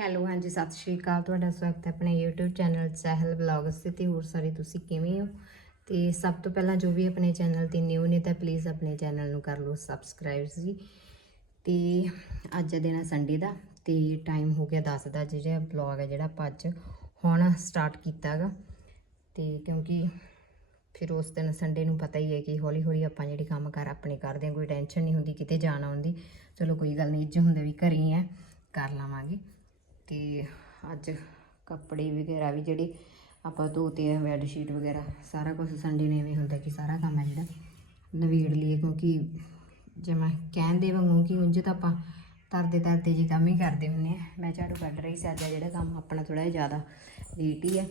Hello, ਹਾਂਜੀ, ਸਤਿ ਸ਼੍ਰੀ ਅਕਾਲ। ਤੁਹਾਡਾ ਸਵਾਗਤ ਹੈ ਆਪਣੇ YouTube ਚੈਨਲ ਸਹਿਲ ਵਲੌਗਸ ਤੇ। ਤੇ ਹੋਰ ਸਾਰੇ ਤੁਸੀਂ ਕਿਵੇਂ ਹੋ? ਤੇ ਸਭ ਤੋਂ ਪਹਿਲਾਂ ਜੋ ਵੀ ਆਪਣੇ ਚੈਨਲ ਤੇ ਨਿਊ ਨੇ, ਤਾਂ ਪਲੀਜ਼ ਆਪਣੇ ਚੈਨਲ ਨੂੰ ਕਰ ਲਓ ਸਬਸਕ੍ਰਾਈਬ ਜੀ। ਤੇ ਅੱਜ ਦਾ ਦਿਨ ਹੈ ਸੰਡੇ ਦਾ, ਤੇ ਟਾਈਮ ਹੋ ਗਿਆ 10 ਦਾ। ਜਿਹੜਾ ਵਲੌਗ ਹੈ ਜਿਹੜਾ ਆਪਾਂ ਅੱਜ ਹੁਣ ਸਟਾਰਟ ਕੀਤਾਗਾ ਤੇ ਕਿਉਂਕਿ ਫਿਰ ਉਸ ਦਿਨ ਸੰਡੇ ਨੂੰ ਪਤਾ ਹੀ ਹੈ ਕਿ ਹੌਲੀ ਹੌਲੀ ਆਪਾਂ ਜਿਹੜੀ ਕੰਮ ਕਰ ਆਪਣੇ ਕਰਦੇ ਹਾਂ, ਕੋਈ ਟੈਨਸ਼ਨ ਨਹੀਂ ਹੁੰਦੀ, ਕਿਤੇ ਜਾਣਾ ਹੁੰਦੀ। ਚਲੋ, ਕੋਈ ਗੱਲ ਨਹੀਂ ਇੱਜ ਹੁੰਦਾ ਵੀ ਘਰੇ ਹੀ ਹੈ, ਕਰ ਲਵਾਂਗੇ। ਤੇ ਅੱਜ ਕੱਪੜੇ ਵਗੈਰਾ ਵੀ ਜਿਹੜੇ ਆਪਾਂ ਧੋਤੇ ਆ ਬੈੱਡ ਸ਼ੀਟ ਵਗੈਰਾ, ਸਾਰਾ ਕੁਝ ਸੰਡੇ ਨੂੰ ਐਵੇਂ ਹੁੰਦਾ ਕਿ ਸਾਰਾ ਕੰਮ ਹੈ ਜਿਹੜਾ, ਨਵੇੜ ਲਈਏ ਕਿਉਂਕਿ ਜੇ ਮੈਂ ਕਹਿੰਦੇ ਵਾਂਗੂ ਕਿ ਉਂਝ ਤਾਂ ਆਪਾਂ ਤਰਦੇ ਤਰਦੇ ਜੀ ਕੰਮ ਹੀ ਕਰਦੇ ਹੁੰਨੇ ਆ। ਮੈਂ ਝਾੜੂ ਕੱਢ ਰਹੀ ਸੀ ਅੱਜ ਜਿਹੜਾ ਕੰਮ ਆਪਣਾ ਥੋੜਾ ਜਿਹਾ ਜ਼ਿਆਦਾ ਲੇਟ ਹੀ ਹੈ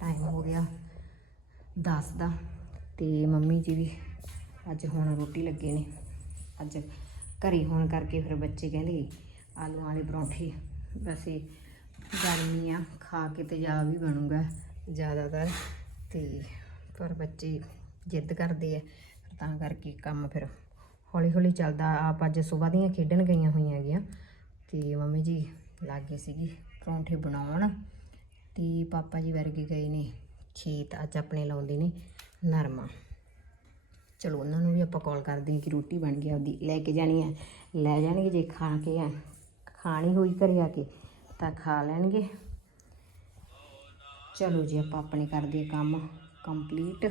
ਟਾਈਮ ਹੋ ਗਿਆ 10 ਦਾ, ਤੇ ਮੰਮੀ ਜੀ ਵੀ ਅੱਜ ਹੁਣ ਰੋਟੀ ਲੱਗੇ ਨੇ। ਅੱਜ ਘਰੇ ਹੋਣ ਕਰਕੇ ਫਿਰ ਬੱਚੇ ਕਹਿੰਦੇ ਆਲੂ ਵਾਲੇ ਪਰੌਂਠੇ, ਵੈਸੇ ਗਰਮੀ ਆ, ਖਾ ਕੇ ਤੇ ਜਾ ਵੀ ਬਣੂਗਾ ਜ਼ਿਆਦਾਤਰ। ਤੇ ਪਰ ਬੱਚੇ ਜਿੱਦ ਕਰਦੇ ਆ ਤਾਂ ਕਰਕੇ ਕੰਮ ਫਿਰ ਹੌਲੀ ਹੌਲੀ ਚੱਲਦਾ। ਆਪ ਅੱਜ ਸਵੇਰ ਦੀਆਂ ਖੇਡਣ ਗਈਆਂ ਹੋਈਆਂ ਹੈਗੀਆਂ। ਤੇ ਮੰਮੀ ਜੀ ਲੱਗੇ ਸੀਗੀ ਪਰੌਂਠੇ ਬਣਾਉਣ। ਤੇ ਪਾਪਾ ਜੀ ਵਰਗੇ ਗਏ ਨੇ ਖੇਤ, ਅੱਜ ਆਪਣੇ ਲਾਉਂਦੇ ਨੇ ਨਰਮਾ। ਚਲੋ ਉਹਨਾਂ ਨੂੰ ਵੀ ਆਪਾਂ ਕਾਲ ਕਰਦੇ ਹਾਂ ਕਿ ਰੋਟੀ ਬਣ ਗਈ, ਆਪਦੀ ਲੈ ਕੇ ਜਾਣੀ ਹੈ ਲੈ ਜਾਣਗੇ ਜੇ ਖਾ ਕੇ ਆ, ਖਾਣੀ ਹੋਈ ਘਰੇ ਆ ਕੇ। ਤਾਂ ਖਾ ਲੈਣਗੇ। ਚਲੋ ਜੀ ਆਪਾਂ ਆਪਣੇ ਕਰਦੇ ਹਾਂ ਕੰਮ ਕੰਪਲੀਟ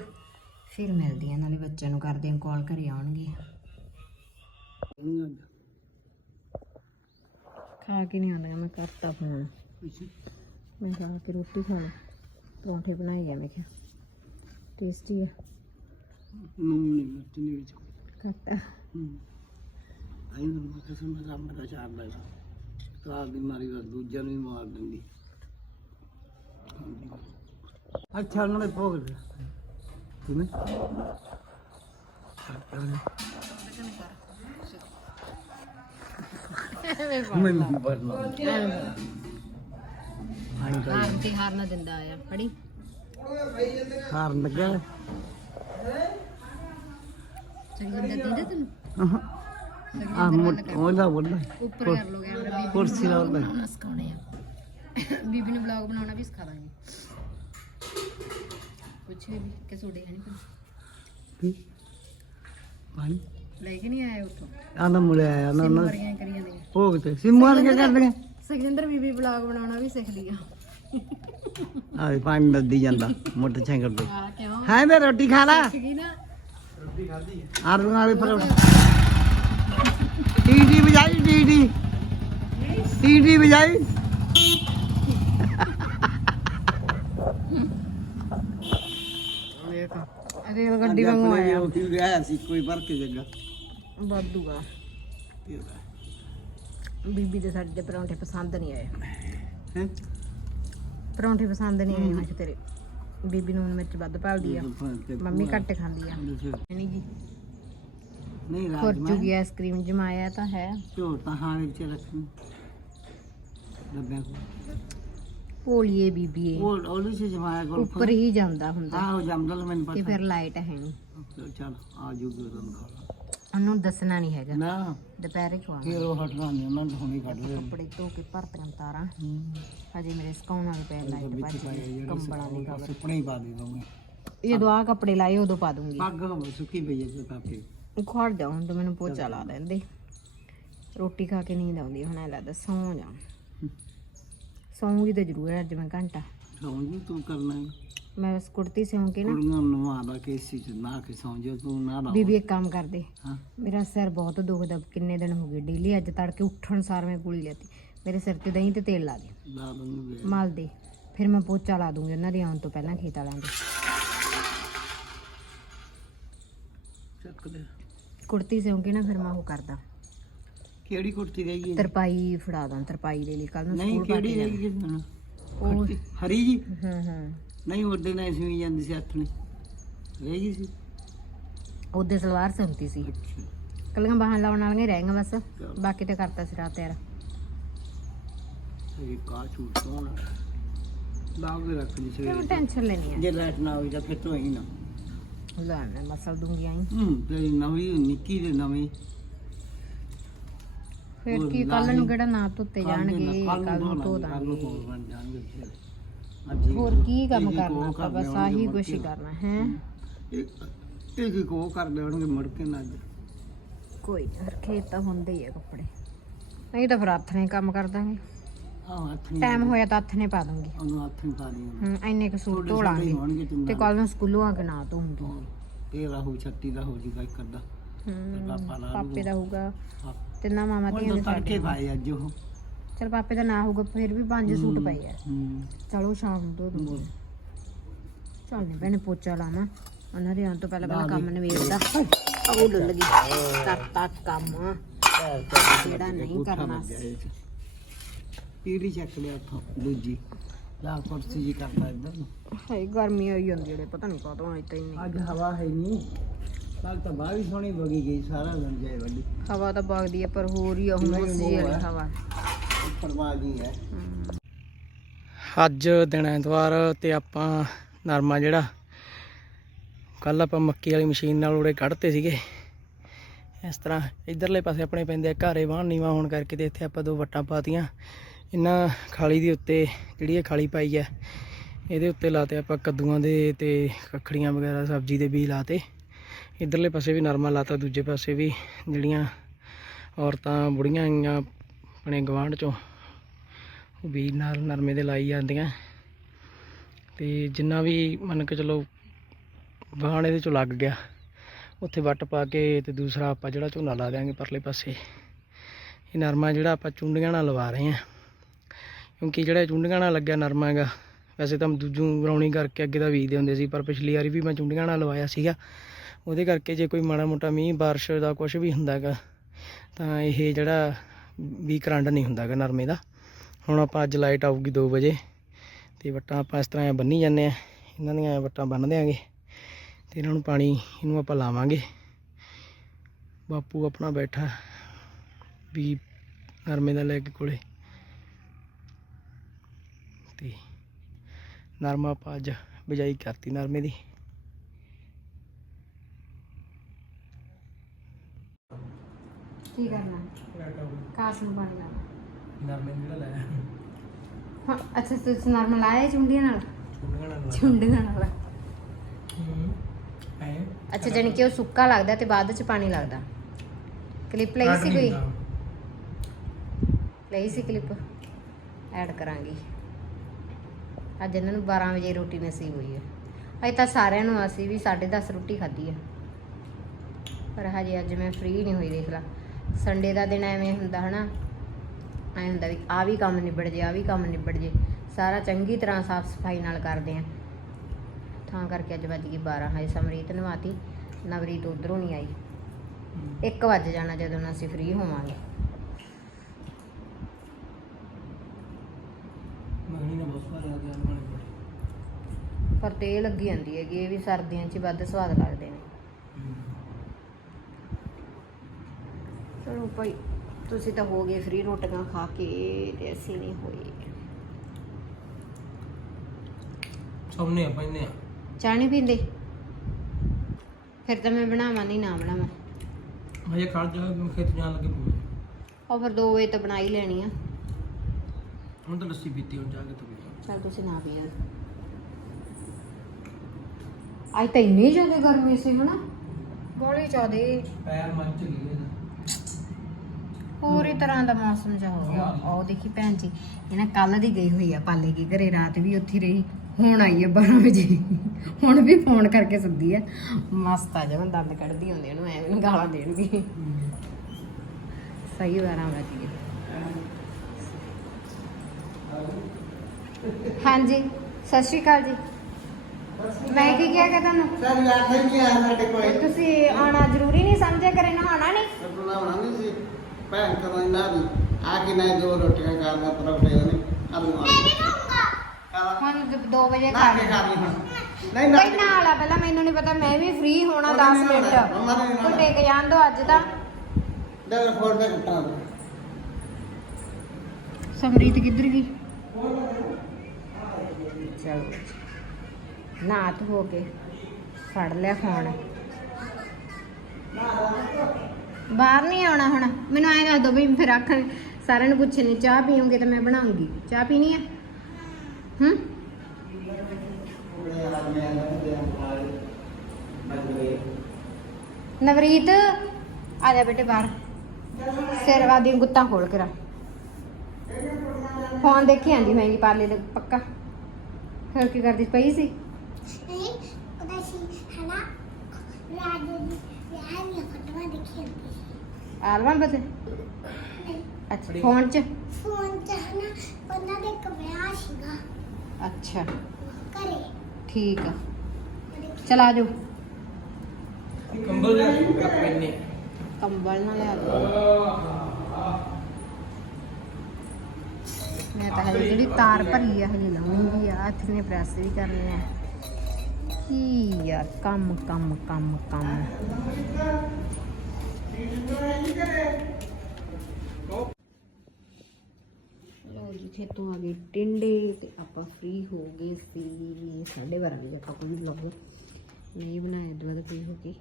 ਫਿਰ ਮਿਲਦੇ ਹਾਂ ਨਾਲੇ ਬੱਚਿਆਂ ਨੂੰ ਕਰਦੇ ਹਾਂ ਕਾਲ ਘਰੇ ਆਉਣਗੇ। ਖਾ ਕੇ ਨਹੀਂ ਆਉਂਦਾ ਮੈਂ ਕਰਤਾ ਫੋਨ ਮੈਂ ਕਿਹਾ ਕਿ ਰੋਟੀ ਖਾ ਲਓ ਪਰੌਂਠੇ ਬਣਾਏ ਆ ਮੈਂ ਕਿਹਾ। ਟੇਸਟੀ ਆ। ਨਹੀਂ ਮਿਰਚ ਨਹੀਂ ਵਿੱਚ। ਕਰਤਾ। ਆਈ ਨੂੰ ਕਿਸਮ ਦਾ ਕੰਮ ਦਾ ਚਾਰ ਦਾ ਕਾਲ ਦੀ ਮਾਰੀ ਦਾ ਦੂਜਾ ਨੂੰ ਵੀ ਮਾਰ ਦਿੰਦੀ। ਅੱਛਾ ਉਹਨਾਂ ਦੇ ਭੋਗ ਦੇ ਕਿਵੇਂ? ਮੈਨੂੰ ਬਰਨਾ ਆਈ ਤਾਂ ਹਾਰਨ ਤੇ ਹਾਰ ਨਾ ਦਿੰਦਾ ਆ ਫੜੀ। ਖਾਰਨ ਲੱਗਿਆ। ਚੜੀ ਜਾਂਦਾ ਦਿੰਦਾ ਤੈਨੂੰ? ਆ ਮੋਟ ਉਹਦਾ ਬੋਲਦਾ ਉੱਪਰ ਕਰ ਲੋ ਕੈਮਰਾ ਬੀਬੀ ਕੁਰਸੀ ਲਾ ਲੈ ਨੂੰ ਸਿਖਾਉਣੇ ਆ ਬੀਬੀ ਨੂੰ ਵਲੌਗ ਬਣਾਉਣਾ ਵੀ ਸਿਖਾ ਦਾਂਗੇ ਪੁੱਛ ਵੀ ਕਿ ਸੋਡੇ ਹੈ ਨਹੀਂ ਪਾਣੀ ਲੈ ਕੇ ਨਹੀਂ ਆਏ ਉੱਥੋਂ? ਆ ਨਾ ਮੁੜਿਆ ਆਇਆ ਨਾ ਨਾ। ਵਰਗੀਆਂ ਕਰੀ ਜਾਂਦੀਆਂ ਭੋਗ ਤੇ ਸਿੰਮੂ ਵਾਲ ਕੀ ਕਰਦੇ ਸੁਖਜਿੰਦਰ ਬੀਬੀ ਵਲੌਗ ਬਣਾਉਣਾ ਵੀ ਸਿੱਖਦੀ ਆ। ਆ ਵੀ ਪਾਣੀ ਨੱਦੀ ਜਾਂਦਾ ਤੇ। ਹੈ ਮੈਂ ਰੋਟੀ ਖਾ ਲਾ। ਸਿੱਖੀ ਨਾ। ਆਲੂ ਵਾਲੇ ਪਰੌਂਠੇ। ਟੀਟੀ ਟੀਟੀ ਵਜਾਈ ਵੇਖ ਰੇਲ ਗੱਡੀ ਵਾਂਗੂ ਆਇਆ। ਉਹ ਕੀ ਗਿਆ ਸੀ ਕੋਈ ਭਰ ਕੇ ਜੱਗਾ ਵਾਧੂਗਾ। ਬੀਬੀ ਦੇ ਸਾਡੇ ਦੇ ਪਰੌਂਠੇ ਪਸੰਦ ਨਹੀਂ ਆਏ। ਹੈ? ਪਰੌਂਠੇ ਪਸੰਦ ਨਹੀਂ ਆਏ ਮੈਂ ਤੇਰੇ। ਬੀਬੀ ਨੂੰ ਮਿਰਚ ਵੱਧ ਭਾਲਦੀ ਆ। ਮੰਮੀ ਘੱਟ ਖਾਂਦੀ ਆ। ਨਹੀਂ ਜੀ। ਨਹੀਂ ਖੁਰ ਰਾਜਮਾ ਜੂਗੀ ਆਈਸਕ੍ਰੀਮ ਜਮਾਇਆ ਤਾਂ ਹੈ। ਝੋਲ ਤਾਂ ਹਾਂ ਵਿੱਚ ਰੱਖਣੀ। ਡੱਬਿਆਂ ਕੋ ਭੋਲੀਏ ਬੀਬੀਏ। ਉਹ ਉਹਦੇ ਚ ਜਮਾਇਆ ਕੋਲ ਉੱਪਰ ਹੀ ਜਾਂਦਾ ਹੁੰਦਾ। ਹਾਂ ਉਹ ਜੰਮਦਲ ਮੈਨੂੰ ਤੇ ਪਤਾ। ਫਿਰ ਲਾਈਟ ਹੈ ਨਹੀਂ। ਚਲ ਆ ਜੂਗਾ ਤੁਹਾਨੂੰ ਖਾ ਲਾ। ਉਹਨੂੰ ਦੱਸਣਾ ਨਹੀਂ ਹੈਗਾ। ਨਾ। ਦੁਪਹਿਰੇ ਖਵਾਉਣਾ ਫਿਰ ਉਹ ਹਟਣਾ ਨਹੀਂ ਉਹਨਾਂ ਨੂੰ ਹੁਣੇ ਕੱਢ ਦੇ ਕੱਪੜੇ ਧੋ ਕੇ ਭਰਤੀਆਂ ਤਾਰਾਂ। ਹਜੇ ਮੇਰੇ ਸੁਕਾਉਣ ਵਾਲੇ ਪੈ ਲਾਈਟ ਵਿੱਚ ਭੱਜ ਪਾਏ ਗਈ ਜਿਹੜੇ ਕੰਬਲਾਂ ਦੀ ਕਵਰ ਸੁਪਨੇ ਹੀ ਪਾ ਦੇ ਦਊਂਗੇ ਜਦੋਂ ਆ ਕੱਪੜੇ ਲਾਏ ਉਦੋਂ ਪਾ ਦੂੰਗੀ। ਪੱਗ ਸੁੱਕੀ ਪਈ ਹੈ ਤੇ ਕਾਫੀ ਖੜ ਜਾ ਹੁਣ ਤਾਂ ਮੈਨੂੰ ਪੋਚਾ ਲਾ ਲੈਂਦੇ। ਰੋਟੀ ਖਾ ਕੇ ਨੀਂਦ ਆਉਂਦੀ ਹੁਣ ਐ ਲੱਗਦਾ ਸੌਂ ਜਾ। ਸੌਂਗੀ ਤਾਂ ਜ਼ਰੂਰ ਅੱਜ ਮੈਂ ਘੰਟਾ। ਸੌਂਗੀ ਤੂੰ ਕਰਨਾ ਮੈਂ ਬਸ ਕੁੜਤੀ ਸਿਉਂ ਕੇ ਨਾ। ਕੁੜੀਆਂ ਨੂੰ ਆਦਾ ਕੇਸੀ ਚ ਨਾ ਕੇ ਸੌਂ ਜਾ ਤੂੰ ਨਾ ਲਾ ਬੀਬੀ ਇੱਕ ਕੰਮ ਕਰਦੇ। ਮੇਰਾ ਸਿਰ ਬਹੁਤ ਦੁਖਦਾ ਕਿੰਨੇ ਦਿਨ ਹੋ ਗਏ ਡੇਲੀ ਅੱਜ ਤੜਕੇ ਉੱਠਣ ਸਾਰ ਮੈਂ ਗੋਲੀ ਲੈਤੀ। ਮੇਰੇ ਸਿਰ ਤੇ ਦਹੀਂ ਤੇ ਤੇਲ ਲਾ ਦੇ ਲਾ ਦੂੰਗੀ ਵੇ ਮਲ ਦੇ। ਫਿਰ ਮੈਂ ਪੋਚਾ ਲਾ ਦੂੰਗੀ ਉਹਨਾਂ ਦੇ ਆਉਣ ਤੋਂ ਪਹਿਲਾਂ ਖੇਤ ਵਾਲਿਆਂ ਦੇ। ਚੱਕ ਦੇ। ਕੁੜਤੀ ਸਿਉਂ ਕੇ ਨਾ ਫਿਰ ਮੈਂ ਉਹ ਕਰਦਾ। ਕਿਹੜੀ ਕੁੜਤੀ ਗਈ ਹੈ ਤਰਪਾਈ ਫੜਾ ਦਾਂ ਤਰਪਾਈ ਦੇ ਲਈ। ਕੱਲ ਨੂੰ ਨਹੀਂ ਸਕੂਲ ਪਾ ਕਿਹੜੀ ਕੇ ਹੈ ਉਹ ਕੁੜਤੀ? ਹਰੀ ਜੀ? ਹੂੰ ਹੂੰ। ਨਹੀਂ ਉਹਦੇ ਨਾਲ ਸੀ ਜਾਂਦੀ ਸੀ ਹੱਥ ਨੇ। ਰਹਿ ਗਈ ਸੀ? ਉਹਦੇ ਸਲਵਾਰ ਸਿਉਂਤੀ ਸੀ। ਅੱਛਾ। ਕੱਲੀਆਂ ਬਾਹਾਂ ਲਾਉਣ ਵਾਲੀਆਂ ਹੀ ਰਹਿ ਗਈਆਂ ਬਸ ਬਾਕੀ ਤਾਂ ਕਰਤਾ ਸੀ ਰਾਤ ਇਹ ਕਾ ਲਾ ਕੇ ਰੱਖ ਲਈ ਸਵੇਰੇ ਟੈਨਸ਼ਨ ਲੈਣੀ ਜੇ ਲਾਈਟ ਨਾ ਹੋਈ ਤਾਂ ਫਿਰ ਤੋਂ ਹੀ ਨਾ। ਲੈ ਮੈਂ ਮਸਲ ਦੂੰਗੀ ਆਈ ਹੂੰ ਤੇਰੀ ਨਵੀਂ ਨਿੱਕੀ ਦੇ ਨਵੀਂ। ਫਿਰ ਉਹ ਕੀ ਕੱਲ ਨੂੰ ਕਿਹੜਾ ਨਾ ਧੁੱਤੇ ਜਾਣਗੇ ਕੱਲ ਕੱਲ ਨੂੰ ਧੋ ਕੱਲ ਨੂੰ ਦਾਂਗੇ ਹੋਰ ਕੀ ਕੰਮ ਕਰਨਾ ਆਪਾਂ ਬਸ ਆਹੀ ਕੁਛ ਹੀ। ਕਰਨਾ ਹੈ? ਇੱਕ ਇੱਕ ਇੱਕ ਉਹ ਕਰਦੇ ਹੋਣਗੇ ਮੁੜ ਕੇ ਨਾ ਅੱਜ। ਕੋਈ ਨੀ, ਫਿਰ ਖੇਤ ਤਾਂ ਹੁੰਦੇ ਹੀ ਆ ਕੱਪੜੇ। ਨਹੀਂ ਤਾਂ ਫਿਰ ਨੇ ਕੰਮ ਕਰ ਦਾਂਗੇ। ਆਹ ਹੱਥ ਨਹੀਂ ਟਾਈਮ ਹੋਇਆ ਤਾਂ ਹੱਥ ਨੇ ਪਾ ਦੂੰਗੀ। ਉਹਨੂੰ ਹੱਥ ਨਹੀਂ ਪਾ ਦੀਆਂ ਹੂੰ ਇੰਨੇ ਕੁ ਸੂਟ ਧੋ ਛੋਟੇ ਲਾਂਗੇ ਹੋਣਗੇ ਤੇ ਕੱਲ ਨੂੰ ਸਕੂਲੋਂ ਆ ਕੇ ਨਾ ਧੋਉਂਗੀ ਤੇ ਰਾਹੂ ਛੱਤੀ ਦਾ ਹੋ ਜੂਗਾ ਇੱਕ ਅੱਧਾ। ਹੂੰ ਪਾਪਾ ਦਾ ਹੋਊਗਾ। ਹਾਂ। ਤਿੰਨਾਂ ਮਾਮਾ ਉਹ ਦੇ ਤਾਂ ਤੜਕੇ ਪਾਏ ਅੱਜ ਉਹ। ਚਲ ਪਾਪੇ ਦਾ ਨਾ ਹੋਊਗਾ ਫਿਰ ਵੀ ਪੰਜ ਸੂਟ ਪਏ ਆ। ਹੂੰ। ਚਲੋ ਸ਼ਾਮ ਨੂੰ ਧੋ ਦੂੰਗੀ। ਚੱਲ ਨਹੀਂ ਭੈਣੇ ਪੋਚਾ ਲਾਵਾਂ। ਉਹਨਾਂ ਦੇ ਆਉਣ ਤੋਂ ਪਹਿਲਾਂ ਪਹਿਲਾਂ ਕੰਮ ਨਿਬੇੜਦਾ। ਉਹ ਡੁੱਲ ਗਈ ਕਰਤਾ ਕੰਮ। ਜਿਹੜਾ ਨਹੀਂ ਕਰਨਾ। ਪੀੜੀ ਚੱਕ ਲਿਆ ਉੱਥੋਂ ਦੂਜੀ। ਲਾ ਕੁਰਸੀ ਜੀ ਕਰਦਾ ਇੱਧਰ ਨੂੰ। ਹਾਏ ਗਰਮੀ ਆਈ ਜਾਂਦੀ ਜਿਹੜੇ ਪਤਾ ਨਹੀਂ ਕਦੋਂ ਤਾਂ ਹੀ ਨਹੀਂ ਅੱਜ ਹਵਾ ਹੈ ਨਹੀਂ ਕੱਲ ਤਾਂ ਬਾਹਰ ਵੀ ਸੋਹਣੀ ਵਗੀ ਗਈ ਸਾਰਾ ਦਿਨ ਜਾਏ ਵੱਡੀ। ਹਵਾ ਤਾਂ ਵਗਦੀ ਹੈ ਪਰ ਹੋ ਰਹੀ ਆ ਹੁਣ ਨਹੀਂ, ਮੋਸੀ ਉਹ ਵਾਲੀ ਹੈ। ਹਵਾ। ਪਰਵਾਹ ਨਹੀਂ ਹੈ। ਅੱਜ ਦਿਨ ਐਤਵਾਰ ਤੇ ਆਪਾਂ ਨਰਮਾ ਜਿਹੜਾ ਕੱਲ ਆਪਾਂ ਮੱਕੀ ਵਾਲੀ ਮਸ਼ੀਨ ਨਾਲ ਉੜੇ ਕੱਢਤੇ ਸੀਗੇ। ਇਸ ਤਰ੍ਹਾਂ ਇਧਰਲੇ ਪਾਸੇ ਆਪਣੇ ਪੈਂਦੇ ਆ ਘਾਰੇ ਵਾਹਣ ਨੀਵਾ ਹੋਣ ਕਰਕੇ ਤੇ ਇੱਥੇ ਆਪਾਂ ਦੋ ਵੱਟਾਂ ਪਾਤੀਆਂ ਇਹਨਾਂ ਖਾਲੀ ਦੇ ਉੱਤੇ ਜਿਹੜੀ ਇਹ ਖਾਲੀ ਪਾਈ ਹੈ, ਇਹਦੇ ਉੱਤੇ ਲਾਤੇ ਆਪਾਂ ਕੱਦੂਆਂ ਦੇ ਤੇ ਕੱਖੜੀਆਂ ਵਗੈਰਾ, ਸਬਜ਼ੀ ਦੇ ਬੀਜ ਲਾਤੇ। ਇਧਰਲੇ ਪਾਸੇ ਵੀ ਨਰਮਾ ਲਾਤਾ, ਦੂਜੇ ਪਾਸੇ ਵੀ ਜਿਹੜੀਆਂ ਔਰਤਾਂ ਬੁੜੀਆਂ ਆਈਆਂ ਆਪਣੇ ਗਵਾਂਢ ਚੋਂ, ਉਹ ਵੀ ਨਾਲ ਨਰਮੇ ਦੇ ਲਾਈ ਜਾਂਦੀਆਂ। ਤੇ ਜਿੰਨਾ ਵੀ ਮੰਨ ਕੇ ਚਲੋ ਵਾਹਣ ਇਹਦੇ ਚੋਂ ਲੱਗ ਗਿਆ, ਉੱਥੇ ਵੱਟ ਪਾ ਕੇ ਤੇ ਦੂਸਰਾ ਆਪਾਂ ਜਿਹੜਾ ਝੋਨਾ ਲਾ ਦਿਆਂਗੇ ਪਰਲੇ ਪਾਸੇ। ਇਹ ਨਰਮਾ ਜਿਹੜਾ ਆਪਾਂ ਚੁੰਡੀਆਂ ਨਾਲ ਲਵਾ ਰਹੇ ਹਾਂ। ਕਿਉਂਕਿ ਜਿਹੜਾ ਚੁੰਡੀਆਂ ਨਾਲ ਲੱਗਿਆ ਨਰਮਾ ਹੈਗਾ, ਵੈਸੇ ਤਾਂ ਦੂਜੂ ਰੌਣੀ ਕਰਕੇ ਅੱਗੇ ਦਾ ਬੀਜਦੇ ਹੁੰਦੇ ਸੀ, ਪਰ ਪਿਛਲੀ ਵਾਰੀ ਵੀ ਮੈਂ ਚੁੰਡੀਆਂ ਨਾਲ ਲਵਾਇਆ ਸੀਗਾ। ਉਹਦੇ ਕਰਕੇ ਜੇ ਕੋਈ ਮਾੜਾ ਮੋਟਾ ਮੀਂਹ, ਬਾਰਿਸ਼ ਦਾ ਕੁਝ ਵੀ ਹੁੰਦਾ ਹੈਗਾ, ਤਾਂ ਇਹ ਜਿਹੜਾ ਵੀ ਕਰੰਟ ਨਹੀਂ ਹੁੰਦਾ ਹੈਗਾ ਨਰਮੇ ਦਾ। ਹੁਣ ਆਪਾਂ ਅੱਜ ਲਾਈਟ ਆਊਗੀ 2 ਵਜੇ, ਤੇ ਵੱਟਾਂ ਆਪਾਂ ਇਸ ਤਰ੍ਹਾਂ ਬੰਨੀ ਜਾਂਦੇ ਆ ਇਹਨਾਂ ਦੀਆਂ ਵੱਟਾਂ ਬੰਨ ਦਿਆਂਗੇ, ਤੇ ਇਹਨਾਂ ਨੂੰ ਪਾਣੀ ਇਹਨੂੰ ਆਪਾਂ ਲਾਵਾਂਗੇ। ਬਾਪੂ ਆਪਣਾ ਬੈਠਾ ਵੀ ਨਰਮੇ ਦਾ ਲੈ ਕੇ ਕੋਲੇ ਤੇ ਨਰਮਾ ਆਪਾਂ ਅੱਜ ਬਿਜਾਈ ਕਰਤੀ ਨਰਮੇ ਦੀ। ਕੀ ਕਰਨਾ? ਕਾਸ ਨੂੰ ਪਾਣੀ ਲਾਉਣਾ। ਨਰਮੇ ਜਿਹੜਾ ਲਾਇਆ। ਹਾਂ ਅੱਛਾ ਤੁਸੀਂ ਨਾਰਮਲ ਆਇਆ ਚੁੰਡੀਆਂ ਨਾਲ? ਚੁੰਡੀਆਂ ਨਾਲ ਚੁੰਡੀਆਂ ਨਾਲ। ਐ। ਅੱਛਾ ਜਾਣੀ ਕਿ ਉਹ ਸੁੱਕਾ ਲੱਗਦਾ ਤੇ ਬਾਅਦ ਚ ਪਾਣੀ ਲੱਗਦਾ। ਕਲਿੱਪ ਲਈ ਸੀ ਕੋਈ? ਲਈ ਸੀ ਕਲਿੱਪ? ਐਡ ਕਰਾਂਗੀ। ਅੱਜ ਇਹਨਾਂ ਨੂੰ 12 ਵਜੇ ਰੋਟੀ ਨਸੀਬ ਹੋਈ ਹੈ। ਅਜੇ ਤਾਂ ਸਾਰਿਆਂ ਨੂੰ ਅਸੀਂ ਵੀ 10:30 ਰੋਟੀ ਖਾਧੀ ਹੈ। ਪਰ ਹਜੇ ਅੱਜ ਮੈਂ ਫ੍ਰੀ ਨਹੀਂ ਹੋਈ ਦੇਖ ਲਾ। ਸੰਡੇ ਦਾ ਦਿਨ ਐਵੇਂ ਹੁੰਦਾ ਹਨਾ। ਐਂ ਹੁੰਦਾ ਵੀ ਆ ਵੀ ਕੰਮ ਨਿਬੜ ਜੇ ਆ ਵੀ ਕੰਮ ਨਿਬੜ ਜੇ। ਸਾਰਾ ਚੰਗੀ ਤਰ੍ਹਾਂ ਸਾਫ਼ ਸਫ਼ਾਈ ਨਾਲ ਕਰਦੇ ਆ ਤਾਂ ਕਰਕੇ ਅੱਜ ਵੱਜ ਗਈ 12 ਹਜੇ ਸਮਰੀਤ ਨਵਾਤੀ ਨਵਰੀਤ ਉਧਰੋਂ ਨਹੀਂ ਆਈ। 1 ਵੱਜ ਜਾਣਾ ਜਦੋਂ ਅਸੀਂ ਫ੍ਰੀ ਹੋਵਾਂਗੇ। ਮਗਣੀ ਨੇ ਬਹੁਤ ਵਾਰ ਆ ਗਿਆ ਨਰਮੇ ਪਰ ਤੇ ਲੱਗੀ ਜਾਂਦੀ ਹੈਗੀ ਇਹ ਵੀ ਸਰਦੀਆਂ 'ਚ ਹੀ ਵੱਧ ਸਵਾਦ ਲੱਗਦੇ ਨੇ। ਚਲੋ ਭਾਈ ਤੁਸੀਂ ਤਾਂ ਹੋ ਗਏ ਫ੍ਰੀ ਰੋਟੀਆਂ ਖਾ ਕੇ ਤੇ ਅਸੀਂ ਨਹੀਂ ਹੋਏ। ਸੌਣੇ ਆ ਪੈਨੇ ਆ। ਚਾਹ ਨਹੀਂ ਪੀਂਦੇ? ਫਿਰ ਤਾਂ ਮੈਂ ਬਣਾਵਾਂ ਨਹੀਂ ਨਾ ਬਣਾਵਾਂ। ਹਜੇ ਖੜ ਜਾ ਮੈਂ ਖੇਤ ਜਾਣ ਲੱਗੇ। ਪੂਰੇ ਉਹ ਫਿਰ 2 ਵਜੇ ਤਾਂ ਬਣਾ ਹੀ ਲੈਣੀ ਆ। ਹੁਣ ਤਾਂ ਲੱਸੀ ਪੀਤੀ ਹੁਣ ਜਾ ਕੇ ਤੂੰ ਚਲ ਤੁਸੀਂ ਨਾ ਪੀਓ। ਅੱਜ ਤਾਂ ਇੰਨੀ ਜ਼ਿਆਦਾ ਗਰਮੀ ਸੀ ਹਨਾ? ਬੋਲੀ ਜ਼ਿਆਦੇ। ਪੈਰ ਮੱਚ ਗਏ ਪੂਰੀ ਤਰ੍ਹਾਂ ਦਾ ਮੌਸਮ ਜਿਹਾ ਹੋ ਗਿਆ। ਉਹ ਦੇਖੀ ਭੈਣ ਜੀ ਇਹਨਾਂ ਕੱਲ ਦੀ ਗਈ ਹੋਈ ਆ ਪਾਲੇ ਕੀ ਘਰੇ ਰਾਤ ਵੀ ਉੱਥੇ ਰਹੀ ਹੁਣ ਆਈ ਹੈ 12 ਵਜੇ। ਹੁਣ ਵੀ ਫੋਨ ਕਰਕੇ ਸੱਦੀ ਆ। ਮਸਤ ਆ ਜਮਨ ਦੰਦ ਕੱਢਦੀ ਹੁੰਦੀ ਉਹਨੂੰ ਐਵੇਂ ਨੀ ਗਾਲਾਂ ਦੇਣਗੀ। ਸਹੀ 12 ਵਜ। ਹਾਂਜੀ ਸਤਿ ਸ਼੍ਰੀ ਅਕਾਲ ਜੀ। ਮੈਂ ਕੀ ਕਿਹਾ ਕਿ ਤੁਹਾਨੂੰ? ਸਰ ਯਾਰ ਨਹੀਂ ਆ ਸਾਡੇ ਕੋਲ ਤੁਸੀਂ ਆਣਾ ਜ਼ਰੂਰੀ ਨਹੀਂ ਸਮਝਿਆ ਕਰੇ ਨਹਾਉਣਾ ਨਹੀਂ? ਬਣਾਉਣਾ ਨਹੀਂ ਸੀ। ਭੈਣ ਕਮਾਈ ਨਾ ਵੀ ਆ ਕੇ ਨਾ ਦੋ ਰੋਟੀਆਂ ਖਾਣਾ ਪਰੌਂਠੇ ਉਹਨੇ ਆਲੂ ਆਲੂ ਹੁਣ 2 ਵਜੇ ਨਾ ਖਾ ਕੇ ਖਾ ਲਈ ਹੁਣ। ਨਹੀਂ ਨਾ ਨਾਲ ਆ ਪਹਿਲਾਂ ਮੈਨੂੰ ਨਹੀਂ ਪਤਾ ਮੈਂ ਵੀ ਫ੍ਰੀ ਹੋਣਾ ਉਹਨਾਂ 10 ਨੇ ਮਿੰਟ। ਨੇ ਨਹਾਉਣਾ। ਟਿਕ ਜਾਣ ਦੋ ਅੱਜ ਤਾਂ। ਦੇ ਫੋੜ ਦੇ ਕੁੱਟਾਂ। ਸਮਰੀਤ ਕਿੱਧਰ ਗਈ? ਚਲੋ। ਨਾਤ ਹੋ ਕੇ ਫੜ ਲਿਆ ਫੋਨ ਬਾਹਰ ਨਹੀਂ ਆਉਣਾ ਹੁਣ। ਮੈਨੂੰ ਐਂ ਦੱਸ ਦੋ ਵੀ ਫਿਰ ਆਖਣ ਸਾਰਿਆਂ ਨੂੰ ਪੁੱਛਣੀ ਚਾਹ ਪੀਓਗੇ ਤਾਂ ਮੈਂ ਬਣਾਉਂਗੀ। ਚਾਹ ਪੀਣੀ ਆ? ਹੂੰ? ਨਵਰੀਤ, ਆ ਜਾ ਬੇਟੇ ਬਾਹਰ। ਸਿਰ ਦੀ ਗੁੱਤਾਂ ਖੋਲ ਕੇ ਰੱਖ। ਫੋਨ ਦੇਖੀ ਆਂਦੀ ਹੋਏਗੀ ਪਾਲੇ ਦੇ ਪੱਕਾ। ਫਿਰ ਕੀ ਕਰਦੀ ਪਈ ਸੀ? ਨਹੀਂ ਉਹਦਾ ਸੀ ਹਨਾ ਰਾਜੇ ਦੀ ਵਿਆਹ ਦੀਆਂ ਫੋਟੋਆਂ ਦੇਖੀ ਹੁੰਦੀ ਸੀ। ਆਲਬਮ ਬਤੇ? ਨਹੀਂ। ਅੱਛਾ ਫੋਨ 'ਚ? ਫੋਨ 'ਚ ਹਨਾ ਉਹਨਾਂ ਦੇ ਇੱਕ ਵਿਆਹ ਸੀਗਾ। ਅੱਛਾ। ਘਰੇ। ਠੀਕ ਆ। ਚਲ ਆ ਜਾਓ। ਕੰਬਲ ਲੈ ਕੇ ਕੰਬਲ ਨਾ ਲਿਆ ਦੋ ਮੈਂ ਤਾਂ ਹਜੇ ਜਿਹੜੀ ਤਾਰ ਭਰੀ ਆ, ਹਜੇ ਲਾਉਂਗੀ ਆ। ਹੱਥ ਨੇ ਪ੍ਰੈਸ ਵੀ ਕਰਨੀ ਆ। ਕੀ ਯਾਰ ਕੰਮ ਕੰਮ ਕੰਮ ਕੰਮ। ਲੋ ਜੀ, ਖੇਤੋਂ ਆ ਗਏ ਟਿੰਡੇ ਤੇ ਆਪਾਂ ਫ੍ਰੀ ਹੋ ਗਏ ਸੀ। 12:30 ਵਜੇ ਆਪਾਂ ਕੋਈ ਵਲੌਗ ਨਹੀਂ ਬਣਾਇਆ ਦੁਬਾਰਾ ਫ੍ਰੀ ਹੋ ਕੇ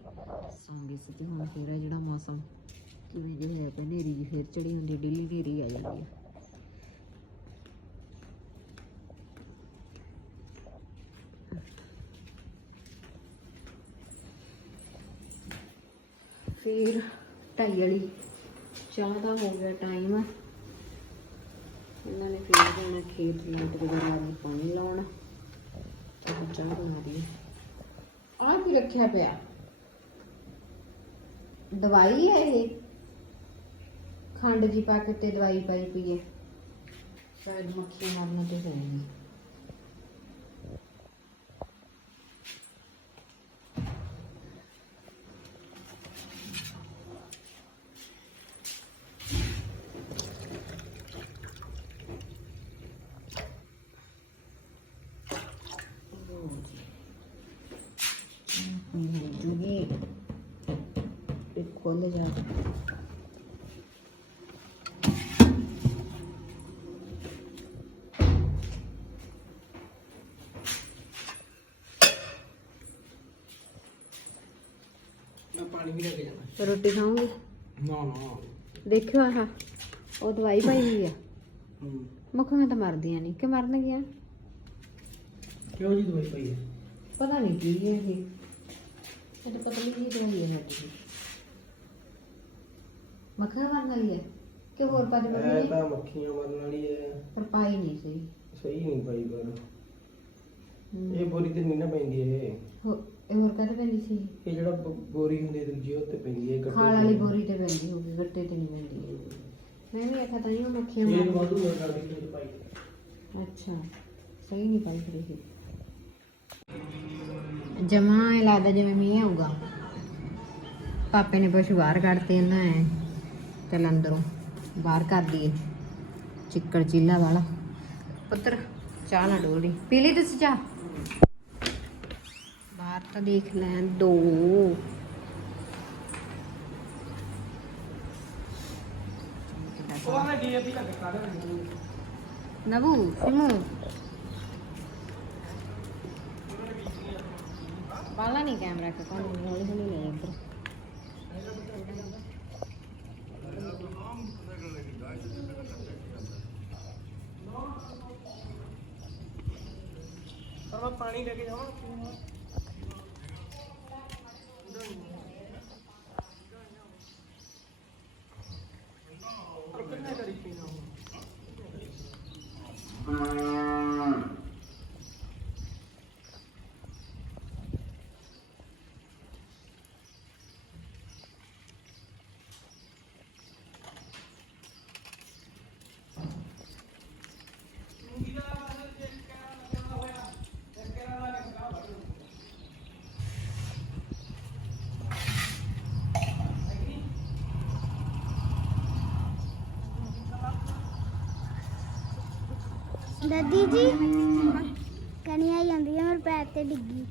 ਸੌਂਗੇ ਸੀ ਤੇ ਹੁਣ ਫੇਰ ਆ ਜਿਹੜਾ ਮੌਸਮ। ਕਿਵੇਂ ਜਿਹਾ ਹੋਇਆ ਹਨੇਰੀ ਜੀ ਫੇਰ ਚੜੀ ਹੁੰਦੀ, ਡੇਲੀ ਹਨੇਰੀ ਆ ਜਾਂਦੀ ਹੈ ਫਿਰ ਢਾਈ ਵਾਲੀ। ਚਾਹ ਦਾ ਹੋ ਗਿਆ ਟਾਈਮ ਇਹਨਾਂ ਨੇ ਫਿਰ ਜਾਣਾ ਖੇਤ ਲਾਟ ਵਗੈਰਾ ਦੀ ਪਾਣੀ ਲਾਉਣ। ਚਾਹ ਬਣਾ ਰਹੀ ਆ ਕੀ ਰੱਖਿਆ ਪਿਆ? ਦਵਾਈ ਹੈ ਇਹ? ਖੰਡ ਜੀ ਪਾ ਕੇ ਤੇ ਦਵਾਈ ਪਾਈ ਪਈ ਹੈ। ਸ਼ਾਇਦ ਮੱਖੀਆਂ ਮਾਰਨਾ ਤੇ ਹੋਊਗੀ ਜੂਗੀ ਇਹ ਖੋਲ ਜਾ। ਮੈਂ ਪਾਣੀ ਵੀ ਲੈ ਕੇ ਜਾਣਾ। ਰੋਟੀ ਖਾਓਗੇ ਨਾ ਨਾ। ਦੇਖਿਓ ਆਹ ਉਹ ਦਵਾਈ ਪਾਈ ਹੋਈ ਆ। ਹੂੰ। ਮੱਖੀਆਂ ਤਾਂ ਮਰਦੀਆਂ ਨਹੀਂ ਕਿ ਮਰਨਗੀਆਂ? ਕਿਉਂ ਜੀ ਦਵਾਈ ਪਈ ਹੈ ਪਤਾ ਨਹੀਂ ਕੀ ਹੈ ਇਹ। ਇਹ ਤਾਂ ਪਤਲੀ ਜਿਹੀ ਦਵਾਈ ਹੈ ਸਾਡੀ। ਮੱਖੀਆਂ ਮਰਨ ਵਾਲੀ ਹੈ? ਕਿ ਹੋਰ ਪਾ ਦੇ ਇਹ ਤਾਂ ਮੱਖੀਆਂ ਮਰਨ ਵਾਲੀ ਹੈ। ਪਰ ਪਾਈ ਨਹੀਂ ਸਹੀ। ਸਹੀ ਨਹੀਂ ਪਈ ਪਰ। ਹਮ। ਇਹ ਬੋਰੀ ਤੇ ਨਹੀਂ ਨਾ ਪੈਂਦੀ ਇਹ। ਹੋ- ਇਹ ਹੋਰ ਕਾਹਤੇ ਪੈਂਦੀ ਸੀ? ਇਹ ਜਿਹੜਾ ਬ- ਬੋਰੀ ਹੁੰਦੀ ਹੈ ਦੂਜੀ ਉਹ ਤੇ ਪੈਂਦੀ ਹੈ ਖਾਲ। ਵਾਲੀ ਬੋਰੀ ਤੇ ਪੈਂਦੀ ਹੋਊਗੀ ਗੱਟੇ ਤੇ ਨਹੀਂ ਪੈਂਦੀ ਮੈਂ ਵੀ ਆਖਿਆ ਤਾਂ ਨਹੀਂ ਉਹ ਮੱਖੀਆਂ ਇਹ ਮਾਰ ਵਾਧੂ ਮੈਂ ਕਰਦੀ ਤੇ ਪਾਈ। ਅੱਛਾ ਸਹੀ ਨਹੀਂ ਪਾਈ ਫਿਰ ਇਹ। ਜਮਾ ਇਹ ਲੱਗਦਾ ਜਿਵੇਂ ਮੀਂਹ ਆਊਗਾ। ਪਾਪੇ ਨੇ ਪਸ਼ੂ ਬਾਹਰ ਕੱਢਤੇ ਇਹਨਾਂ ਐ ਚੱਲ ਅੰਦਰੋਂ ਬਾਹਰ ਕਰ ਦਈਏ ਚਿੱਕੜ ਚੀਲਾ ਵਾਲਾ। ਪੁੱਤਰ, ਚਾਹ ਨਾ ਡੋਲੀ ਪੀ ਲਈ ਤੁਸੀਂ ਚਾਹ? ਬਾਹਰ ਤਾਂ ਦੇਖ ਲੈਣ ਦੋ। ਉਹ ਸਿਮੂ। ਬਾਲਾ ਨਹੀਂ ਕੈਮਰਾ ਕੇ ਕੋਣ? ਹੌਲੀ ਹੌਲੀ ਲੈ ਇੱਧਰ ਪਾਣੀ ਲੈ ਕੇ ਜਾਵਾਂ ਦਾਦੀ ਜੀ। ਕਣੀਆਂ ਜਾਂਦੀਆਂ ਮੇਰੇ ਪੈਰ ਤੇ ਡਿੱਗੀ।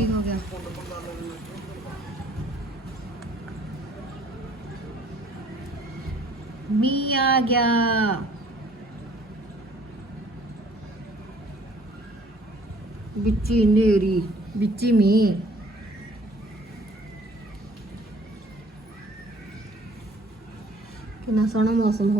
ਕੀ ਹੋ ਗਿਆ ਮੀਂਹ ਆ ਗਿਆ ਵਿੱਚੀ ਨੇਰੀ ਵਿੱਚੀ ਮੀਂਹ ਕਿੰਨਾ ਸੋਹਣਾ ਮੌਸਮ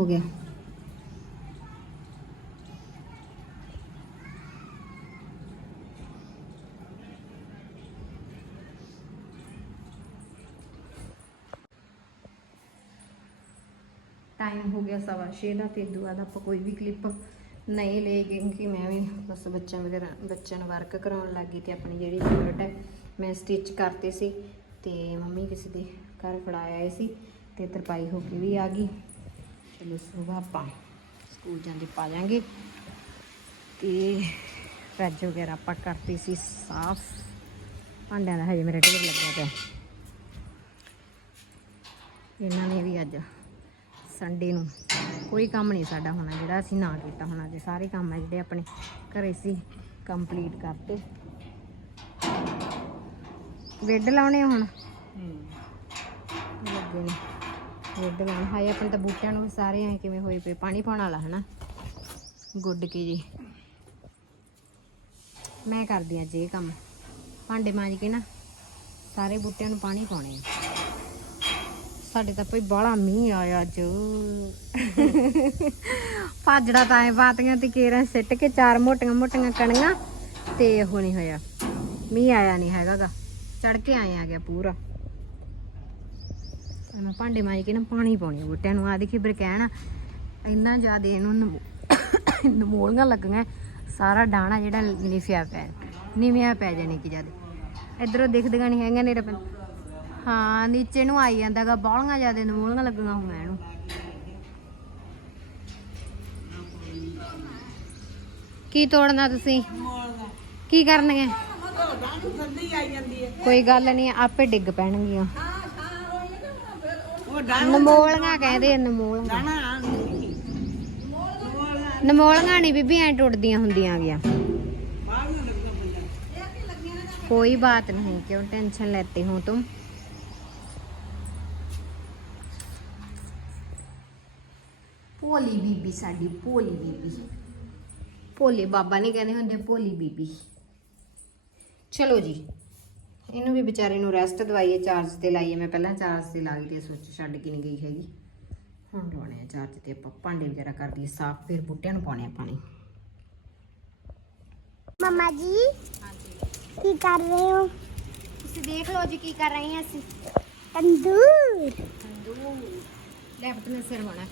ਹੋ ਗਿਆ ਟਾਈਮ ਹੋ ਗਿਆ ਸਵਾ ਛੇ ਦਾ ਤੇ ਦੁਆ ਦਾ ਆਪਾਂ ਕੋਈ ਵੀ ਕਲਿੱਪ ਨਹੀਂ ਲਏ ਕਿਉਂਕਿ ਮੈਂ ਵੀ ਬਸ ਬੱਚਿਆਂ ਵਗੈਰਾ, ਬੱਚਿਆਂ ਨੂੰ ਵਰਕ ਕਰਾਉਣ ਲੱਗੀ ਤੇ ਆਪਣੀ ਜਿਹੜੀ ਸ਼ਰਟ ਹੈ, ਮੈਂ ਸਟਿਚ ਕਰਤੀ ਸੀ ਤੇ ਮੰਮੀ ਕਿਸੇ ਦੇ ਘਰ ਫੜਾਇਆ ਆਏ ਸੀ ਤੇ ਤਰਪਾਈ ਹੋ ਕੇ ਵੀ ਆ ਗਈ। ਚਲੋ ਸੁਬਾਹ ਆਪਾਂ ਸਕੂਲ ਜਾਂਦੇ ਪਾ ਜਾਾਂਗੇ ਤੇ ਰੱਜ ਵਗੈਰਾ ਆਪਾਂ ਕਰਤੀ ਸੀ ਸਾਫ਼। ਭਾਂਡਿਆਂ ਦਾ ਹਜੇ ਮੇਰਾ ਢੇਰ ਲੱਗਿਆ ਪਿਆ। ਇਹਨਾਂ ਨੇ ਵੀ ਅੱਜ ਸੰਡੇ ਨੂੰ। ਕੋਈ ਕੰਮ ਨਹੀਂ ਸਾਡਾ ਹੋਣਾ ਜਿਹੜਾ ਅਸੀਂ ਨਾ ਕੀਤਾ ਹੋਣਾ ਜੇ। ਸਾਰੇ ਕੰਮ ਆ ਜਿਹੜੇ ਆਪਣੇ ਘਰੇ ਸੀ ਕੰਪਲੀਟ ਕਰਤੇ। ਬੈੱਡ ਲਾਉਣੇ ਹੁਣ। ਲੱਗੇ ਨੇ। ਬੈੱਡ ਲਾਉਣ। ਹਾਏ ਆਪਣੇ ਤਾਂ ਬੂਟਿਆਂ ਨੂੰ ਸਾਰੇ ਐ ਕਿਵੇਂ ਹੋਏ ਪਏ। ਪਾਣੀ ਪਾਉਣ ਵਾਲਾ ਹਨਾ। ਗੁੱਡ ਕੇ ਜੀ। ਮੈਂ ਕਰਦੀ ਆ ਜੇ ਕੰਮ। ਭਾਂਡੇ ਮਾਂਜ ਕੇ ਨਾ ਸਾਰੇ ਬੂਟਿਆਂ ਨੂੰ ਪਾਣੀ ਪਾਉਣੇ ਆ। ਸਾਡੇ ਤਾਂ ਭਈ ਬਾਹਲਾ ਮੀਂਹ ਆਇਆ ਅੱਜ। ਭਾਜੜਾ ਤਾਂ ਐ ਬਾਤੀਆਂ ਤੇ ਕੇਰਾਂ ਸਿੱਟ ਕੇ ਚਾਰ ਮੋਟੀਆਂ ਮੋਟੀਆਂ ਕਣੀਆਂ ਤੇ ਉਹ ਨਹੀਂ ਹੋਇਆ। ਮੀਂਹ ਆਇਆ ਨਹੀਂ ਹੈਗਾਗਾ। ਚੜ ਕੇ ਆਏ ਆ ਗਿਆ ਪੂਰਾ ਮੈਂ ਭਾਂਡੇ ਮਾਂਜ ਕੇ ਨਾ ਪਾਣੀ ਪਾਉਣੀ ਬੂਟਿਆਂ ਨੂੰ। ਆ ਦੇਖੀ ਬਰਕੈਣ ਇੰਨਾ ਜ਼ਿਆਦਾ ਇਹਨੂੰ ਨਮੋ- ਨਮੋਲੀਆਂ ਲੱਗੀਆਂ। ਸਾਰਾ ਡਾਣਾ ਜਿਹੜਾ ਨਿਫਿਆ ਪੈ ਨਿਵਿਆ ਪੈ ਜਾਣੀ ਕਿ ਜਦ ਇਧਰੋਂ ਦਿਖਦੀਆਂ ਨਹੀਂ ਹੈਗੀਆਂ ਨੇ ਪੈ ਹਾਂ ਨੀਚੇ ਨੂੰ ਆਈ ਜਾਂਦਾਗਾ ਬਾਹਲੀਆਂ ਜ਼ਿਆਦਾ ਨਮੋਲੀਆਂ ਲੱਗੀਆਂ ਹੋਈਆਂ ਇਹਨੂੰ ਕੀ ਤੋੜਨਾ ਤੁਸੀਂ ਕੀ ਕਰਨਗੇ ਕੋਈ ਗੱਲ ਨਹੀਂ ਆਪੇ ਡਿੱਗ ਪੈਣਗੀਆਂ ਨਮੋਲੀਆਂ ਕਹਿੰਦੇ ਆ ਨਮੋਲੀਆਂ ਨਮੋਲੀਆਂ ਨਹੀਂ ਬੀਬੀ ਐ ਟੁੱਟਦੀਆਂ ਹੁੰਦੀਆਂ ਗਿਆ कोई बात नहीं क्यों टेंशन लेते हो तुम ਭੋਲੀ ਬੀਬੀ ਸਾਡੀ ਭੋਲੀ ਬੀਬੀ। ਭੋਲੇ ਬਾਬਾ ਨਹੀਂ ਕਹਿੰਦੇ ਹੁੰਦੇ ਭੋਲੀ ਬੀਬੀ। ਚਲੋ ਜੀ ਇਹਨੂੰ ਵੀ ਵਿਚਾਰੇ ਨੂੰ ਰੈਸਟ ਦਵਾਈਏ ਚਾਰਜ ਤੇ ਲਾਈਏ। ਮੈਂ ਪਹਿਲਾਂ ਚਾਰਜ ਤੇ ਲਾ ਲਈ ਤੇ ਸੋਚ ਛੱਡ ਕੇ ਨਹੀਂ ਗਈ ਹੈਗੀ। ਹੁਣ ਲਾਉਣੇ ਆ ਚਾਰਜ ਤੇ ਆਪਾਂ ਭਾਂਡੇ ਵਗੈਰਾ ਕਰ ਦਈਏ ਸਾਫ਼ ਫਿਰ ਬੂਟਿਆਂ ਨੂੰ ਪਾਉਣੇ ਆ ਪਾਣੀ। ਮਮਾ ਜੀ ਕੀ ਕਰ ਰਹੇ ਹੋ? ਤੁਸੀਂ ਦੇਖ ਲਓ ਜੀ ਕੀ ਕਰ ਰਹੇ ਹਾਂ ਅਸੀਂ। ਤੰਦੂਰ। ਲੈ ਪੁੱਤ ਮੈਂ ਸਿਰ ਹੋਣਾ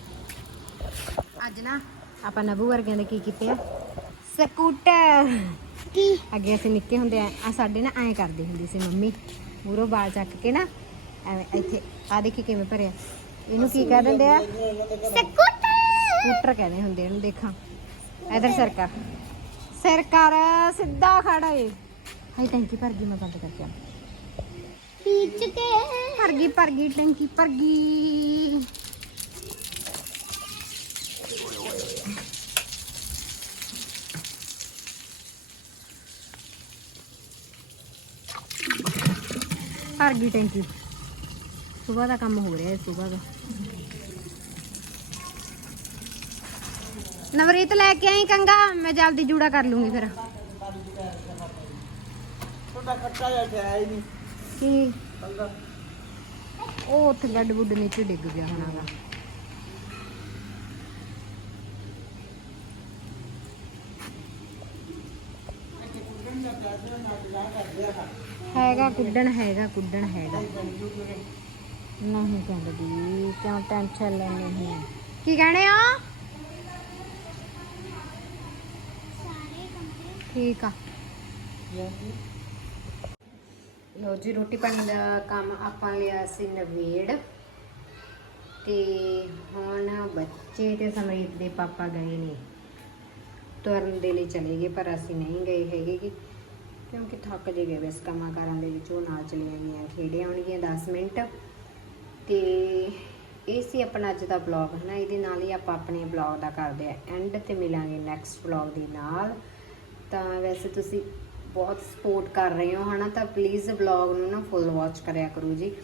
ਅੱਜ ਨਾ ਆਪਾਂ ਨਬੂ ਵਰਗਿਆਂ ਦੇ ਕੀ ਕੀਤੇ ਆ? ਸਕੂਟਰ। ਕੀ? ਅੱਗੇ ਅਸੀਂ ਨਿੱਕੇ ਹੁੰਦੇ ਆ ਆ ਸਾਡੇ ਨਾ ਐਂ ਕਰਦੀ ਹੁੰਦੀ ਸੀ ਮੰਮੀ ਮੂਰੋਂ ਬਾਲ ਚੱਕ ਕੇ ਨਾ ਐਵੇਂ ਇੱਥੇ ਆ ਦੇਖੀ ਕਿਵੇਂ ਭਰਿਆ। ਇਹਨੂੰ ਕੀ ਕਹਿ ਦਿੰਦੇ ਆ? ਸਕੂਟਰ। ਸਕੂਟਰ ਕਹਿੰਦੇ ਹੁੰਦੇ ਇਹਨੂੰ ਦੇਖਾਂ। ਇਧਰ ਸਿਰ ਕਰ ਸਿਰ ਕਰ ਸਿੱਧਾ ਖੜਾ ਏ। ਹਾਈ ਟੈਂਕੀ ਭਰ ਗਈ ਮੈਂ ਬੰਦ ਕਰਕੇ ਆ। ਖੀਚ ਕੇ। ਭਰ ਗਈ ਭਰ ਗਈ ਟੈਂਕੀ ਭਰ ਗਈ। ਭਰ ਗਈ ਟੈਂਕੀ। ਸਵੇਰ ਦਾ ਕੰਮ ਹੋ ਰਿਹਾ ਹੈ ਸਵੇਰ ਦਾ। ਨਵਰੀਤ ਲੈ ਕੇ ਆਈ ਕੰਗਾ ਮੈਂ ਜਲਦੀ ਜੂੜਾ ਕਰ ਲੂੰਗੀ ਫਿਰ। ਆਇਆ ਹੀ ਨਹੀਂ। ਕੀ? ਉਹ ਉੱਥੇ ਗੱਡ ਬੁੱਡ ਨੀਚੇ ਡਿੱਗ ਗਿਆ ਹੋਣਾਗਾ ਹੈਗਾ, ਕੁੱਡਣ ਹੈਗਾ ਕੁੱਡਣ ਹੈਗਾ। ਨਹੀਂ ਕਹਿੰਦੀ, ਕਿਉਂ ਟੈਨਸ਼ਨ ਲੈਣੀ ਹੈ? ਕੀ ਕਹਿਣੇ ਆ ਠੀਕ ਆ। ਲੋ ਜੀ, ਰੋਟੀ ਪਾਣੀ ਦਾ ਕੰਮ ਆਪਾਂ ਲਿਆ ਸੀ ਨਵੇੜ। ਤੇ ਹੁਣ ਬੱਚੇ ਤੇ ਸਮਰੀਤ ਦੇ ਪਾਪਾ ਗਏ ਨੇ। ਤੁਰਨ ਦੇ ਲਈ ਚਲੇ ਗਏ, ਪਰ ਅਸੀਂ ਨਹੀਂ ਗਏ ਹੈਗੇ ਕਿ ਕਿਉਂਕਿ ਥੱਕ ਜੇ ਗਏ ਬਸ ਕੰਮਾਂ ਕਾਰਾਂ ਦੇ ਵਿੱਚ, ਉਹ ਨਾਲ ਚਲੀਆਂ ਗਈਆਂ ਖੇਡੇ ਆਉਣਗੀਆਂ 10 ਮਿੰਟ। ਤੇ ਇਹ ਸੀ ਆਪਣਾ ਅੱਜ ਦਾ ਬਲੌਗ ਹੈ ਨਾ ਇਹਦੇ ਨਾਲ ਹੀ ਆਪਾਂ ਆਪਣੇ ਬਲੌਗ ਦਾ ਕਰਦੇ ਆ ਐਂਡ ਤੇ ਮਿਲਾਂਗੇ ਨੈਕਸਟ ਬਲੌਗ ਦੇ ਨਾਲ। ਤਾਂ ਵੈਸੇ ਤੁਸੀਂ ਬਹੁਤ ਸਪੋਰਟ ਕਰ ਰਹੇ ਹੋ, ਹਨਾ? ਤਾਂ ਪਲੀਜ਼ ਵਲੌਗ ਨੂੰ ਨਾ ਫੁੱਲ ਵਾਚ ਕਰਿਆ ਕਰੋ ਜੀ।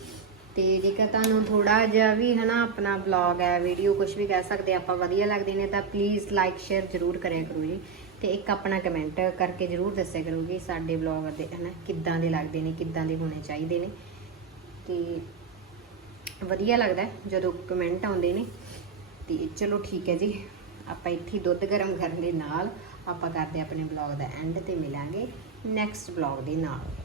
ਤੇ ਜੇਕਰ ਤੁਹਾਨੂੰ ਥੋੜਾ ਜਿਹਾ ਵੀ, ਹਨਾ, ਆਪਣਾ ਵਲੌਗ ਹੈ ਵੀਡੀਓ ਕੁਝ ਵੀ ਕਹਿ ਸਕਦੇ ਆਪਾਂ ਵਧੀਆ ਲੱਗਦੇ ਨੇ, ਤਾਂ ਪਲੀਜ਼ ਲਾਈਕ ਸ਼ੇਅਰ ਜ਼ਰੂਰ ਕਰਿਆ ਕਰੋ ਜੀ। ਤੇ ਇੱਕ ਆਪਣਾ ਕਮੈਂਟ ਕਰਕੇ ਜ਼ਰੂਰ ਦੱਸਿਆ ਕਰੋ ਕਿ ਸਾਡੇ ਵਲੌਗ ਦੇ, ਹਨਾ, ਕਿੱਦਾਂ ਦੇ ਲੱਗਦੇ ਨੇ, ਕਿੱਦਾਂ ਦੇ ਹੋਣੇ ਚਾਹੀਦੇ ਨੇ। ਤੇ ਵਧੀਆ ਲੱਗਦਾ ਜਦੋਂ ਕਮੈਂਟ ਆਉਂਦੇ ਨੇ। ਤੇ ਚਲੋ ਠੀਕ ਹੈ ਜੀ, ਆਪਾਂ ਇੱਥੇ ਦੁੱਧ ਗਰਮ ਕਰਨ ਦੇ ਨਾਲ ਆਪਾਂ ਕਰਦੇ ਆਪਣੇ ਵਲੌਗ ਦਾ ਐਂਡ ਤੇ ਮਿਲਾਂਗੇ ਨੈਕਸਟ ਵਲੌਗ ਦੇ ਨਾਲ।